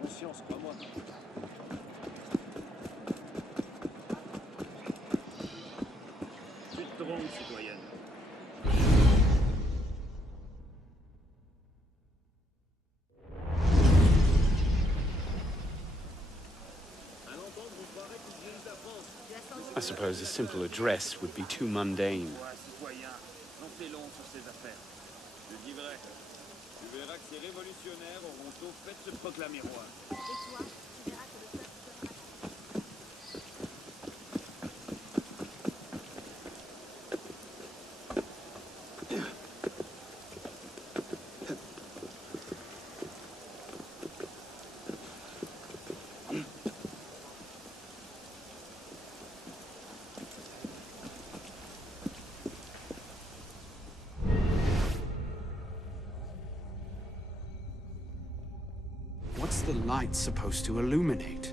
conscience, crois-moi. Tu te trompes, citoyenne. I suppose a simple address would be too mundane. Citoyen, non t'es long sur ces affaires. Je dis vrai. Tu verras que ces révolutionnaires auront tôt fait de se proclamer roi. Et toi, tu verras que le peuple donnera. What's the light supposed to illuminate?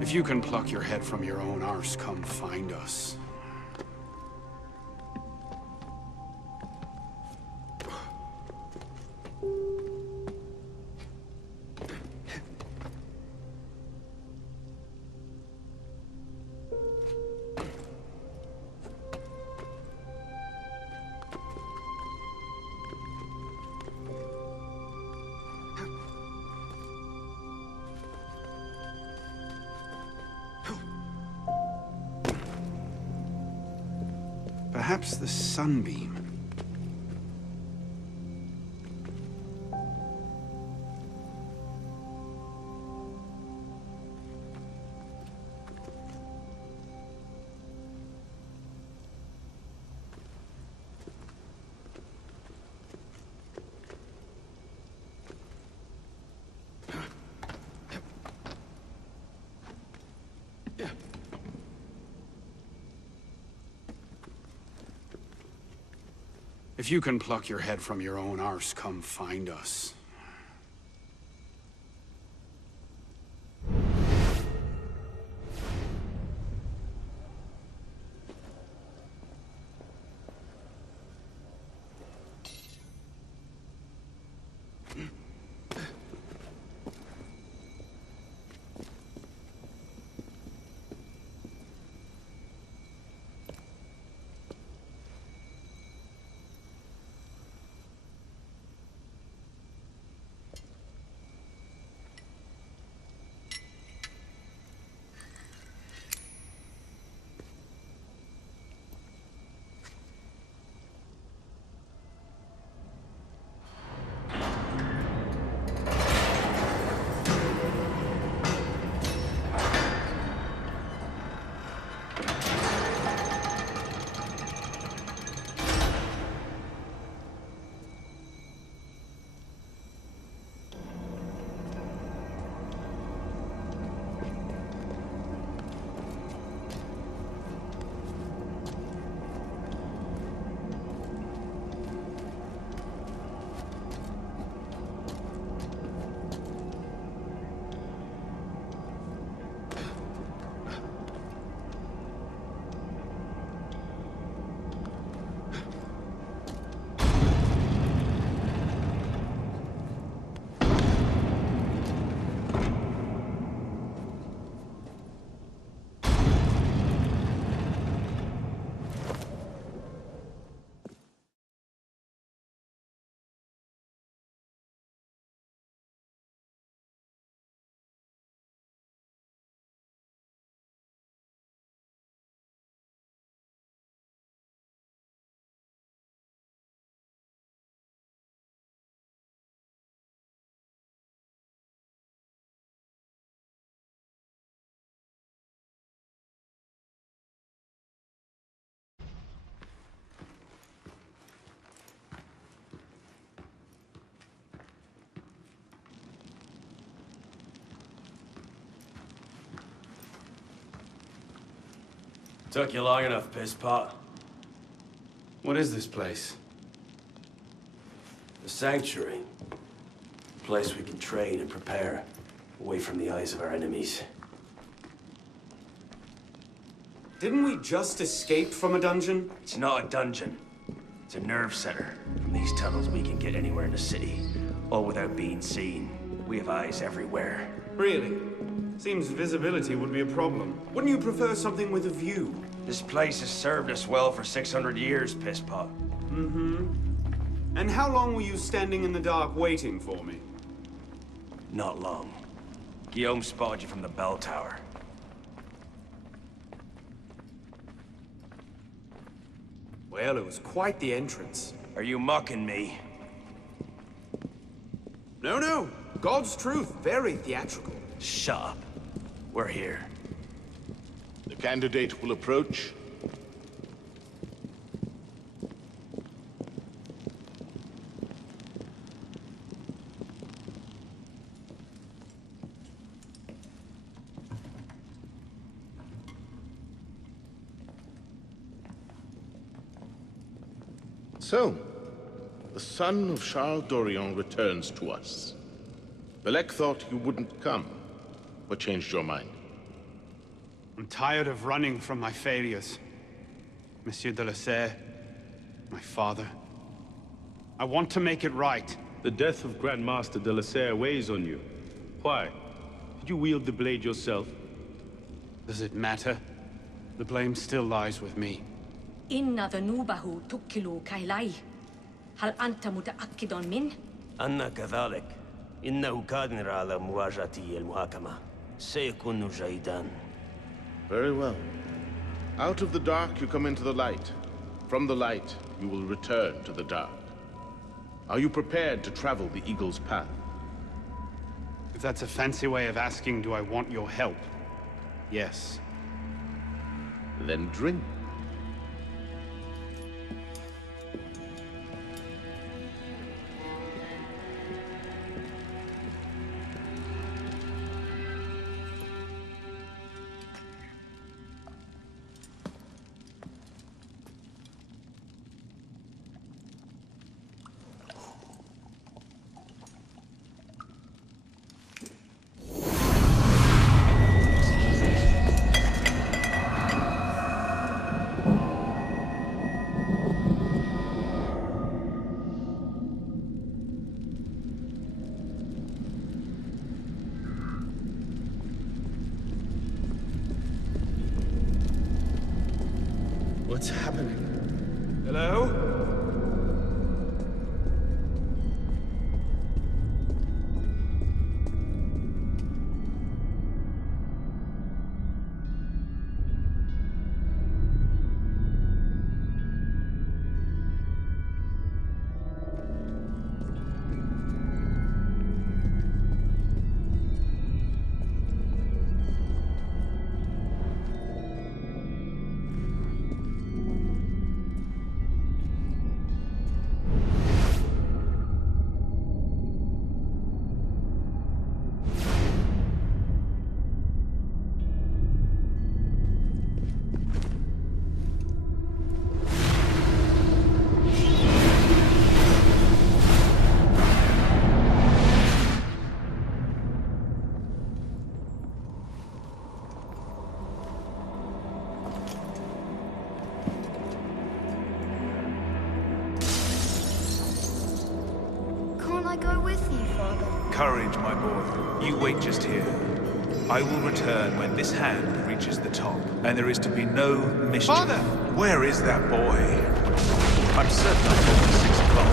If you can pluck your head from your own arse, come find us. Perhaps the sunbeam. If you can pluck your head from your own arse, come find us. Took you long enough, piss pot. What is this place? The sanctuary. A place we can train and prepare, away from the eyes of our enemies. Didn't we just escape from a dungeon? It's not a dungeon. It's a nerve center. From these tunnels, we can get anywhere in the city, all without being seen. We have eyes everywhere. Really? Seems visibility would be a problem. Wouldn't you prefer something with a view? This place has served us well for 600 years, piss pot. Mm-hmm. And how long were you standing in the dark waiting for me? Not long. Guillaume spotted you from the bell tower. Well, it was quite the entrance. Are you mocking me? No, no. God's truth. Very theatrical. Shut up. We're here. The candidate will approach. So, the son of Charles Dorion returns to us. Belek thought you wouldn't come. What changed your mind? I'm tired of running from my failures. Monsieur de la Serre, my father. I want to make it right. The death of Grandmaster de la Serre weighs on you. Why? Did you wield the blade yourself? Does it matter? The blame still lies with me. إن ذنوبه تكل كيلي. هل أنت متأكد من؟ أنا كذلك. إنه قادر على مواجهة المحاكمة. سيكون جيدا. Very well. Out of the dark you come into the light. From the light you will return to the dark. Are you prepared to travel the Eagle's path? If that's a fancy way of asking, do I want your help? Yes. Then drink. What's happening? Hello? Can't I go with you, Father? Courage, my boy. You wait just here. I will return when this hand reaches the top, and there is to be no mischief. Father! Where is that boy? I'm certain I told him 6 o'clock.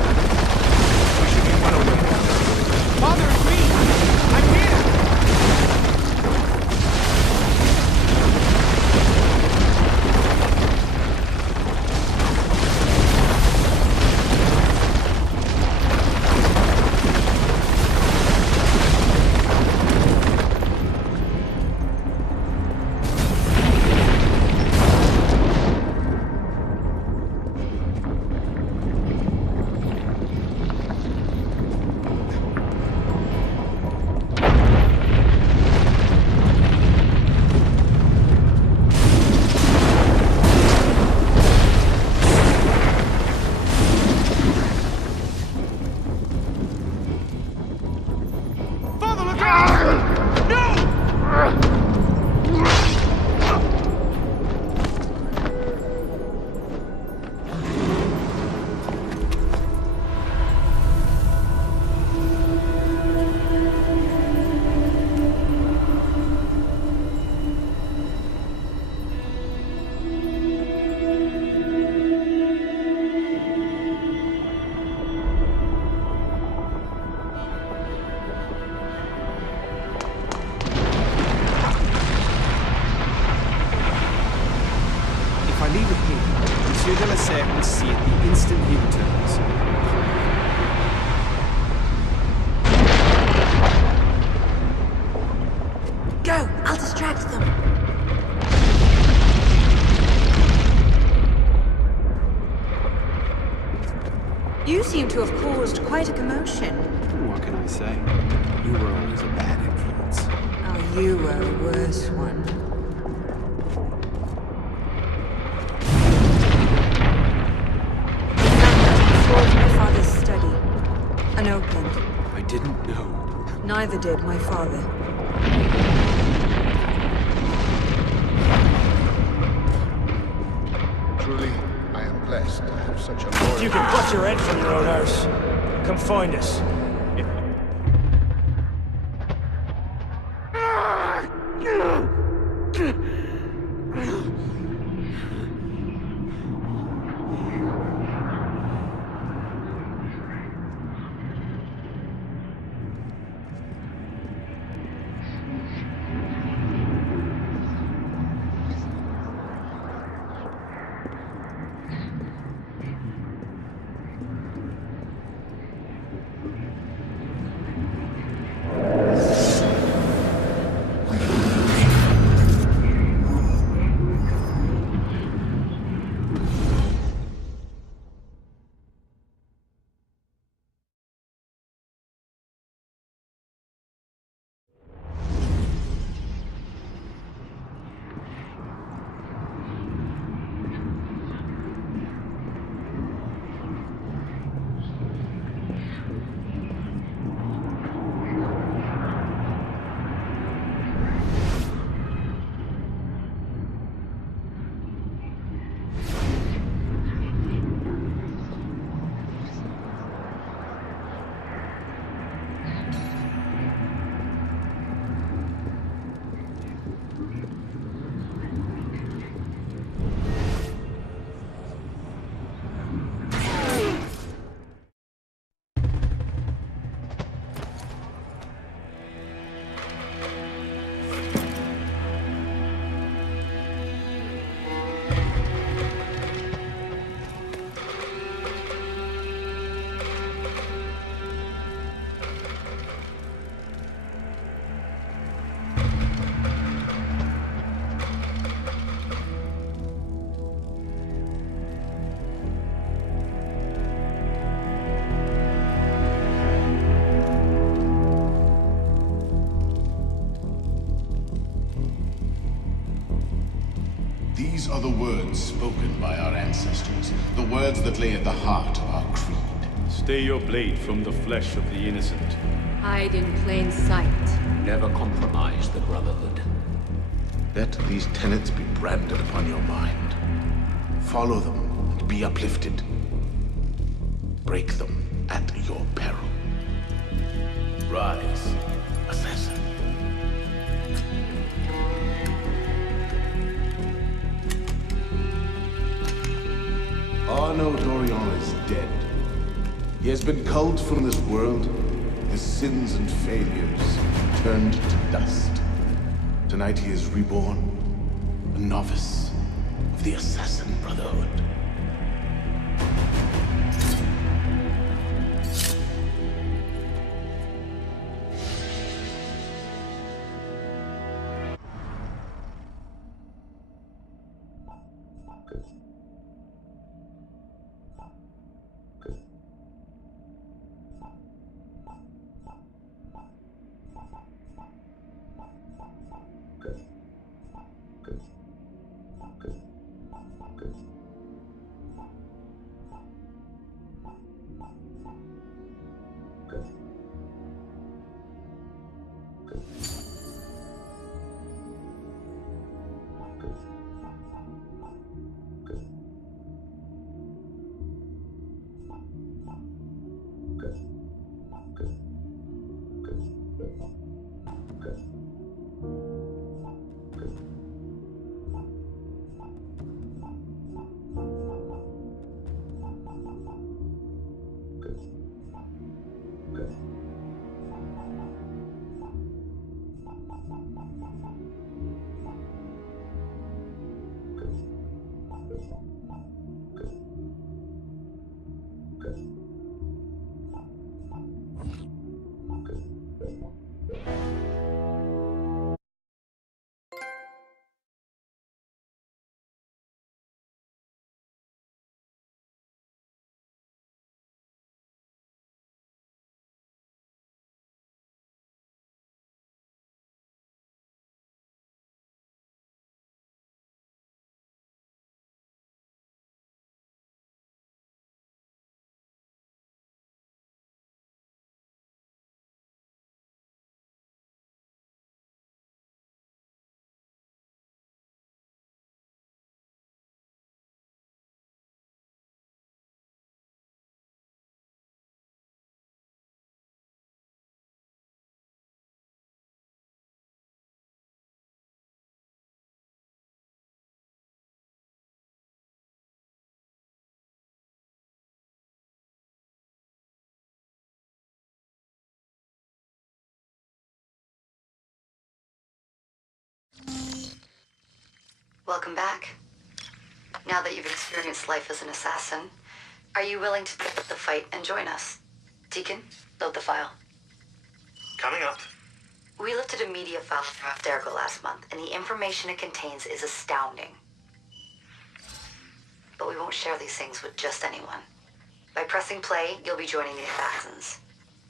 We should be well away now. Father, it's me! I'm here! Lasser will see it the instant he returns. Go! I'll distract them. You seem to have caused quite a commotion. What can I say? You were always a bad influence. Oh, you were a worse one. Fourth, my father's study. Unopened. I didn't know. Neither did my father. Truly, I am blessed to have such a loyal... You can pluck your head from your own house. Come find us. These are the words spoken by our ancestors, the words that lay at the heart of our creed. Stay your blade from the flesh of the innocent. Hide in plain sight. Never compromise the Brotherhood. Let these tenets be branded upon your mind. Follow them and be uplifted. Break them at your peril. Rise, assassin. Arno Dorian is dead. He has been culled from this world, his sins and failures turned to dust. Tonight he is reborn, a novice of the Assassin Brotherhood. Welcome back. Now that you've experienced life as an assassin, are you willing to pick up the fight and join us? Deacon, load the file. Coming up. We lifted a media file from Abstergo last month, and the information it contains is astounding. But we won't share these things with just anyone. By pressing play, you'll be joining the assassins.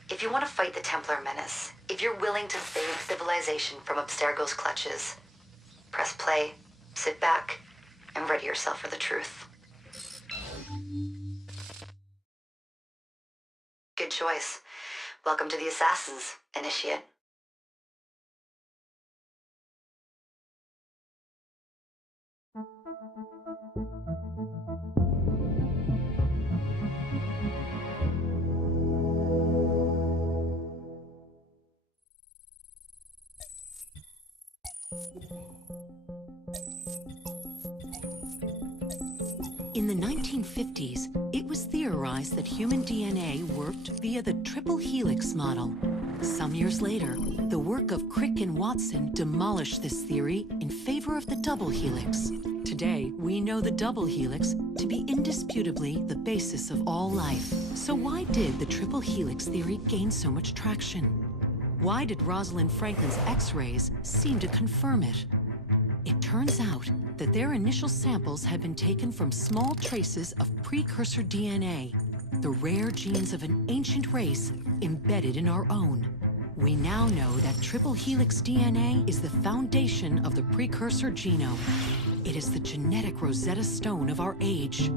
If you want to fight the Templar menace, if you're willing to save civilization from Abstergo's clutches, press play, sit back, and ready yourself for the truth. Good choice. Welcome to the Assassins, Initiate. In the 1950s, it was theorized that human DNA worked via the triple helix model. Some years later, the work of Crick and Watson demolished this theory in favor of the double helix. Today, we know the double helix to be indisputably the basis of all life. So why did the triple helix theory gain so much traction? Why did Rosalind Franklin's X-rays seem to confirm it? It turns out that their initial samples had been taken from small traces of precursor DNA, the rare genes of an ancient race embedded in our own. We now know that triple helix DNA is the foundation of the precursor genome. It is the genetic Rosetta Stone of our age.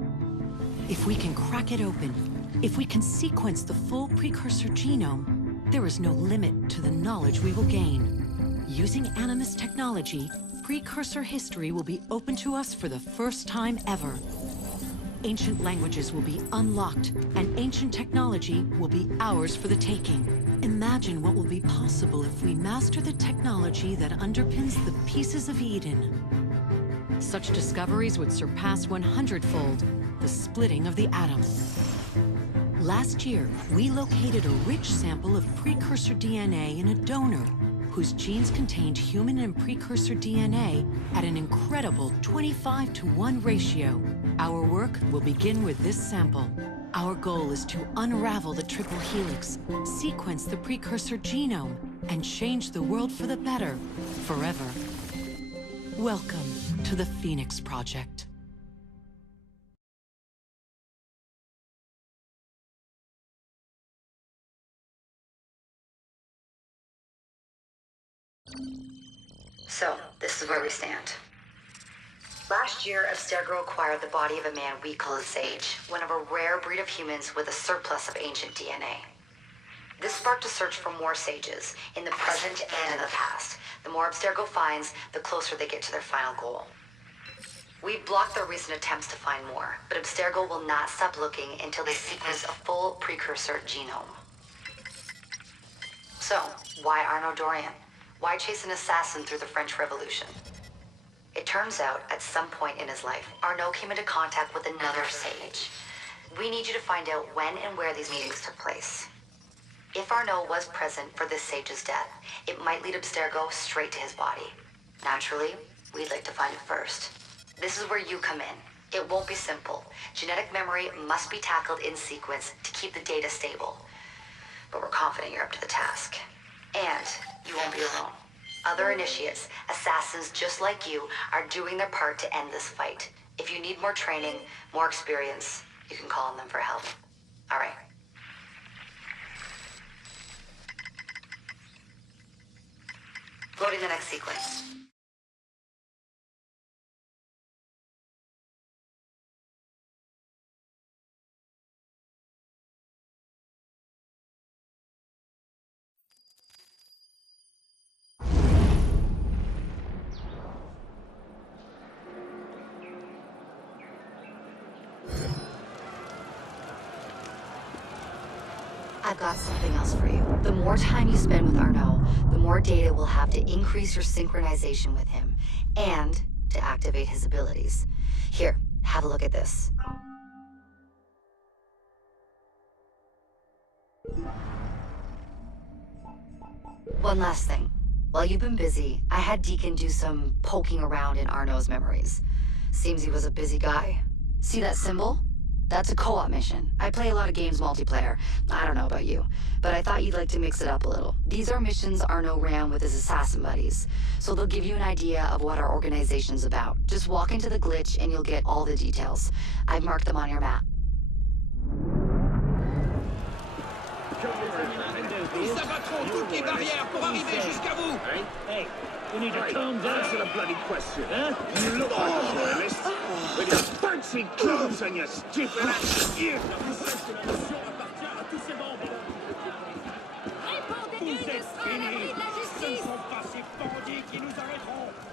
If we can crack it open, if we can sequence the full precursor genome, there is no limit to the knowledge we will gain. Using Animus technology, precursor history will be open to us for the first time ever. Ancient languages will be unlocked, and ancient technology will be ours for the taking. Imagine what will be possible if we master the technology that underpins the pieces of Eden. Such discoveries would surpass 100-fold the splitting of the atom. Last year, we located a rich sample of precursor DNA in a donor whose genes contained human and precursor DNA at an incredible 25-to-1 ratio. Our work will begin with this sample. Our goal is to unravel the triple helix, sequence the precursor genome, and change the world for the better, forever. Welcome to the Phoenix Project. So, this is where we stand. Last year, Abstergo acquired the body of a man we call a Sage, one of a rare breed of humans with a surplus of ancient DNA. This sparked a search for more Sages, in the present and in the past. The more Abstergo finds, the closer they get to their final goal. We've blocked their recent attempts to find more, but Abstergo will not stop looking until they sequence a full precursor genome. So, why Arnaud Dorian? Why chase an assassin through the French Revolution? It turns out, at some point in his life, Arnaud came into contact with another Sage. We need you to find out when and where these meetings took place. If Arnaud was present for this Sage's death, it might lead Abstergo straight to his body. Naturally, we'd like to find it first. This is where you come in. It won't be simple. Genetic memory must be tackled in sequence to keep the data stable. But we're confident you're up to the task. And you won't be alone. Other initiates, assassins just like you, are doing their part to end this fight. If you need more training, more experience, you can call on them for help. All right. Loading the next sequence. I've got something else for you. The more time you spend with Arnaud, the more data we'll have to increase your synchronization with him, and to activate his abilities. Here, have a look at this. One last thing. While you've been busy, I had Deacon do some poking around in Arno's memories. Seems he was a busy guy. See that symbol? That's a co-op mission. I play a lot of games multiplayer. I don't know about you, but I thought you'd like to mix it up a little. These are missions Arno ran with his assassin buddies, so they'll give you an idea of what our organization's about. Just walk into the glitch and you'll get all the details. I've marked them on your map. Ils abattront toutes les barrières pour arriver jusqu'à vous. Hey, we need to calm down. Answer the bloody question. Huh? You look like a royalist with your fancy clothes and your stupid ass. You. Vous êtes finis. Ce ne sont pas ces bandits qui nous arrêteront.